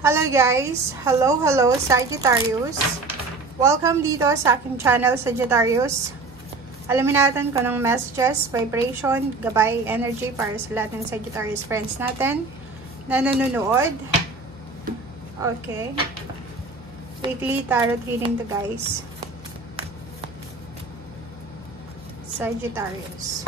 Hello guys! Hello Sagittarius! Welcome dito sa aking channel Sagittarius. Alamin natin kung anong messages, vibration, gabay, energy para sa lahat ng Sagittarius friends natin na nanonood. Okay. Weekly tarot reading to guys. Sagittarius.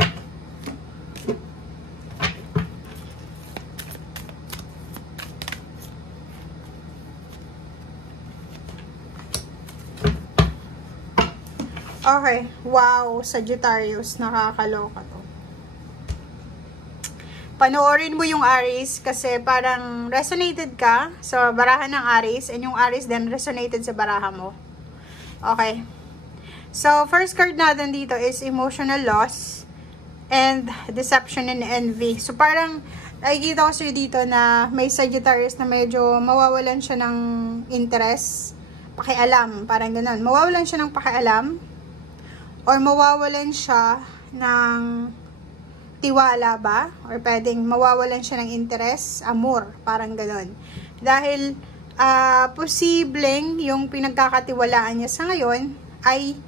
Okay. Wow, Sagittarius. Nakakaloka to. Panoorin mo yung Aries kasi parang resonated ka sa barahan ng Aries and yung Aries din resonated sa baraha mo. Okay. So, first card natin dito is emotional loss and deception and envy. So, parang nakikita ko sa'yo dito na may Sagittarius na medyo mawawalan siya ng interest, pakialam, parang ganun. Mawawalan siya ng pakialam or mawawalan siya ng tiwala ba? Or pwedeng mawawalan siya ng interest, amor, parang gano'n. Dahil, posibleng yung pinagkakatiwalaan niya sa ngayon ay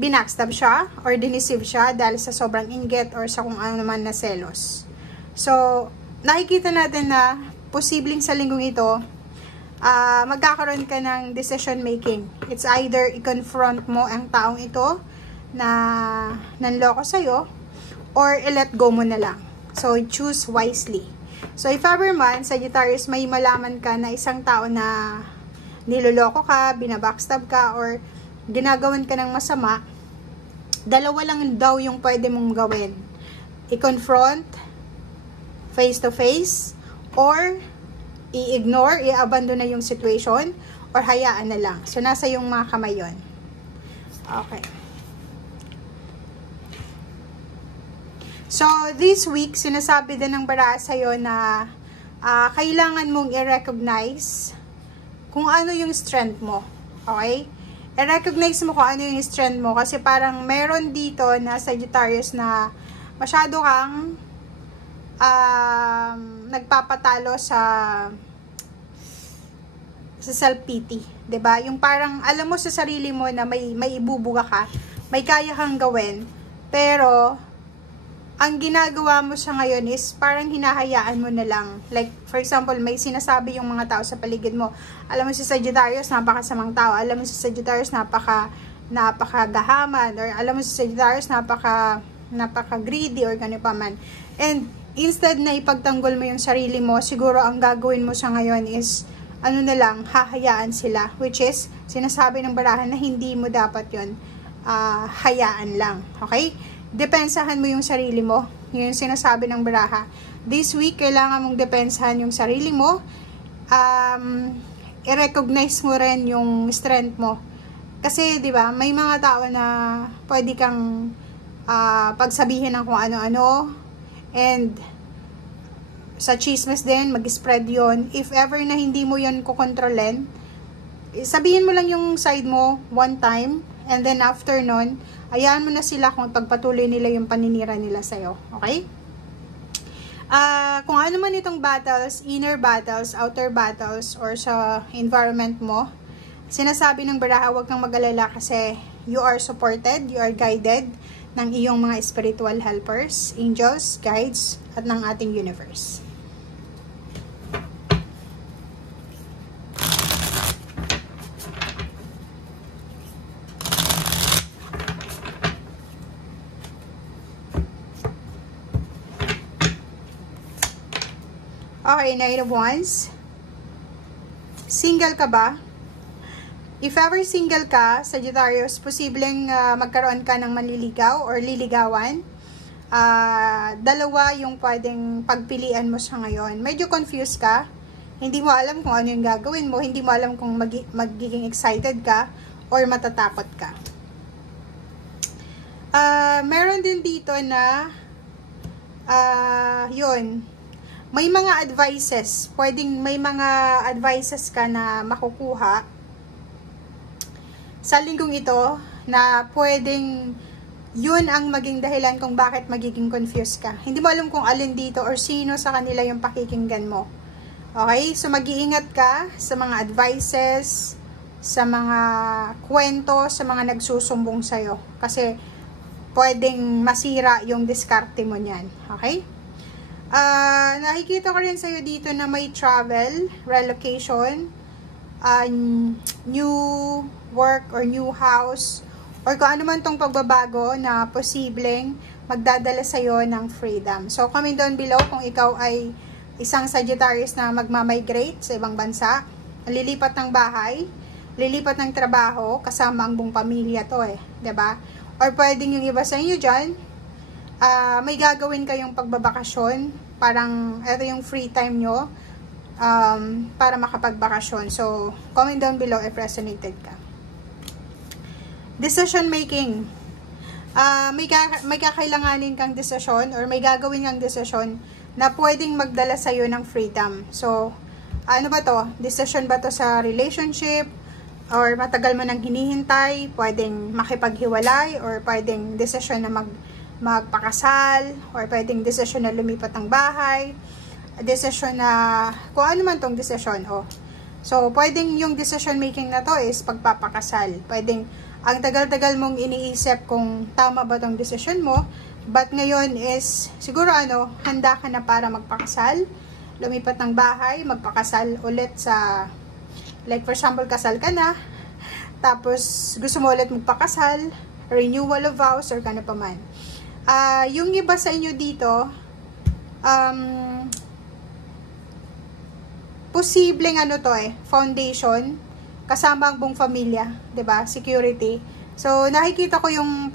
binackstab siya or dineceive siya dahil sa sobrang inggit or sa kung ano naman na selos. So, nakikita natin na posibleng sa linggong ito, magkakaroon ka ng decision making. It's either i-confront mo ang taong ito na nanloko sa'yo or i-let go mo na lang. So, choose wisely. So, if ever man, Sagittarius, may malaman ka na isang tao na niloloko ka, binabackstab ka, or ginagawan ka ng masama, dalawa lang daw yung pwede mong gawin. I-confront face to face or i-ignore, i-abandon na yung situation, or hayaan na lang. So, nasa yung mga kamay yun. Okay. So, this week, sinasabi din ng baraha sa'yo na kailangan mong i-recognize kung ano yung strength mo. Okay? I-recognize mo kung ano yung strength mo kasi parang meron dito na Sagittarius na masyado kang nagpapatalo sa self-pity, 'di ba? Yung parang alam mo sa sarili mo na may ibubuga ka, may kaya kang gawin, pero ang ginagawa mo sa ngayon is parang hinahayaan mo na lang. Like, for example, may sinasabi yung mga tao sa paligid mo. Alam mo si Sagittarius, napakasamang tao. Alam mo si Sagittarius, napakagahaman. Or alam mo si Sagittarius, napaka-greedy or gano'n pa man. And instead na ipagtanggol mo yung sarili mo, siguro ang gagawin mo sa ngayon is, ano na lang, hahayaan sila. Which is, sinasabi ng barahan na hindi mo dapat yun hayaan lang. Okay? Depensahan mo yung sarili mo. Yun yung sinasabi ng baraha. This week, kailangan mong depensahan yung sarili mo. I-recognize mo rin yung strength mo. Kasi, di ba, may mga tao na pwede kang pagsabihin ng kung ano-ano. And, sa chismes din, mag-spread yon. If ever na hindi mo yon kukontrolin, sabihin mo lang yung side mo one time. And then, after nun, hayaan mo na sila kung pagpatuloy nila yung paninira nila sa'yo. Okay? Kung ano man itong battles, inner battles, outer battles, or sa environment mo, sinasabi ng baraha, huwag kang mag-alala kasi you are supported, you are guided ng iyong mga spiritual helpers, angels, guides, at ng ating universe. Okay, Knight of Wands. Single ka ba? If ever single ka, Sagittarius, posibleng magkaroon ka ng manliligaw or liligawan. Dalawa yung pwedeng pagpilian mo sa ngayon. Medyo confused ka. Hindi mo alam kung ano yung gagawin mo. Hindi mo alam kung magiging excited ka or matatakot ka. Meron din dito na yun. May mga advices. May mga advices ka na makukuha sa linggong ito na pwedeng yun ang maging dahilan kung bakit magiging confused ka. Hindi mo alam kung alin dito or sino sa kanila yung pakikinggan mo. Okay? So, mag-iingat ka sa mga advices, sa mga kwento, sa mga nagsusumbong sa'yo. Kasi, pwedeng masira yung diskarte mo niyan. Okay? Nakikita ko rin sa'yo dito na may travel, relocation, new work or new house, or kung ano man tong pagbabago na posibleng magdadala sa'yo ng freedom. So, comment down below kung ikaw ay isang Sagittarius na magmamigrate sa ibang bansa, lilipat ng bahay, lilipat ng trabaho, kasama ang buong pamilya to diba? Or pwedeng yung iba sa inyo dyan, may gagawin kayong pagbabakasyon, parang ito yung free time nyo, para makapagbakasyon. So, comment down below if resonated ka. Decision making. May kakailanganin kang desisyon or may gagawin kang desisyon na pwedeng magdala sa'yo ng freedom. So, ano ba to? Decision ba to sa relationship? Or matagal mo nang hinihintay? Pwedeng makipaghiwalay? Or pwedeng decision na magpakasal? Or pwedeng decision na lumipat ng bahay? Decision na, kung ano man tong decision, So, pwedeng yung decision making na to is pagpapakasal. Pwedeng, ang tagal-tagal mong iniisip kung tama ba tong decision mo, but ngayon is, siguro handa ka na para magpakasal, lumipat ng bahay, magpakasal ulit sa, like for example, kasal ka na, tapos gusto mo ulit magpakasal, renewal of vows, or kano pa man. Yung iba sa inyo dito, posibleng foundation, kasama ang buong pamilya, 'di ba? Security. So, nakikita ko yung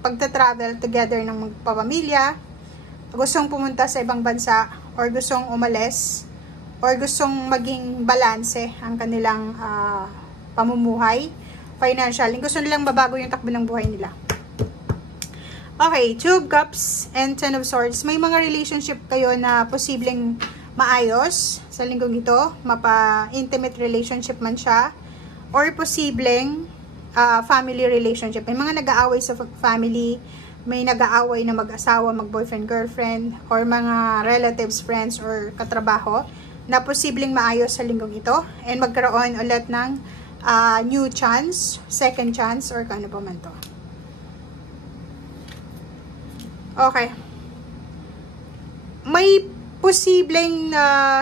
pagta-travel together ng magpapamilya, gustong pumunta sa ibang bansa, or gustong umalis, or gustong maging balanse ang kanilang pamumuhay, financial. Gusto nilang mabago yung takbo ng buhay nila. Okay, 2 of Cups and 10 of Swords. May mga relationship kayo na posibleng maayos sa linggong ito, mapa-intimate relationship man siya, or posibleng family relationship. May mga nag-aaway sa family, may nag-aaway na mag-asawa, mag-boyfriend, girlfriend, or mga relatives, friends, or katrabaho, na posibleng maayos sa linggong ito, and magkaroon ulit ng new chance, second chance, or kano pa man to. Okay. May posibleng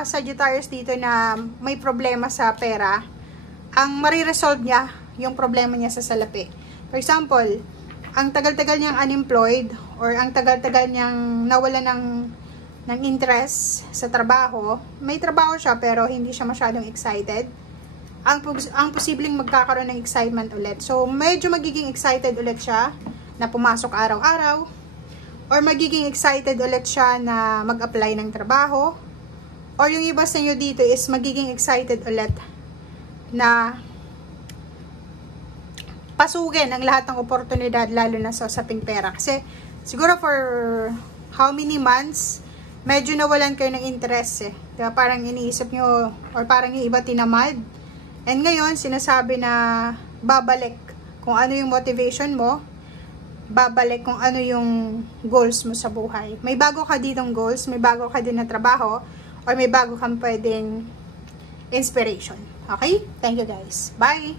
Sagittarius dito na may problema sa pera. Ang mariresolve niya yung problema niya sa salapi. For example, ang tagal-tagal niyang unemployed, or ang tagal-tagal niyang nawala ng interest sa trabaho. May trabaho siya pero hindi siya masyadong excited. Ang posibleng magkakaroon ng excitement ulit. So, medyo magiging excited ulit siya na pumasok araw-araw, or magiging excited ulit siya na mag-apply ng trabaho, or yung iba sa inyo dito is magiging excited ulit na pasukin ang lahat ng oportunidad, lalo na sa usaping pera. Kasi siguro for how many months, medyo nawalan kayo ng interest Diba? Parang iniisip nyo, or parang yung iba tinamad. And ngayon, sinasabi na babalik kung ano yung motivation mo, babalik kung ano yung goals mo sa buhay. May bago ka ditong goals, may bago ka din na trabaho, or may bago kang pwedeng inspiration. Okay? Thank you guys. Bye!